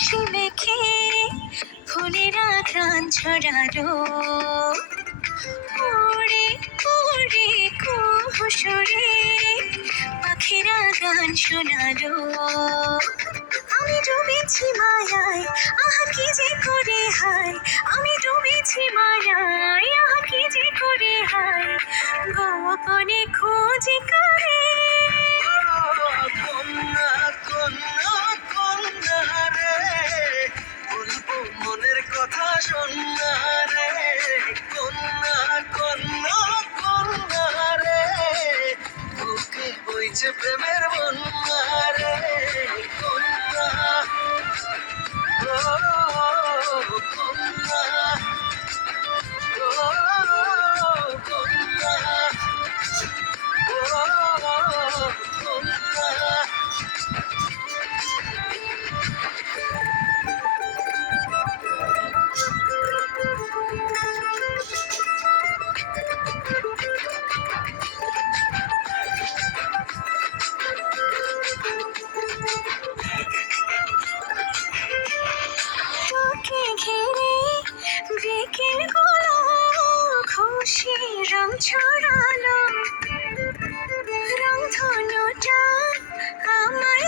হাসি মেখে ফুলেরা ঘ্রাণ ছড়ালো, উড়ে উড়ে কুহুসুরে পাখিরা গান শোনালো। আমি ডুবেছি মায়ায়, আহা কি যে করে হায়, আমি ডুবেছি মায়ায়, আহা কি যে করে হায়, গোপনে খোঁজে করে। কন্যা কন্যা কন্যা রে, বলবো মনের কথা শোনা রে। কন্যা কন্যা কন্যা রে, বুকে বইছে প্রেমের বন্যা রে। কন্যা ও কন্যা, ও কন্যা, ও কন্যা। তোকে ঘিরে বিকেলগুলো খুশি রং ছড়ালো, রংধনুটা আমার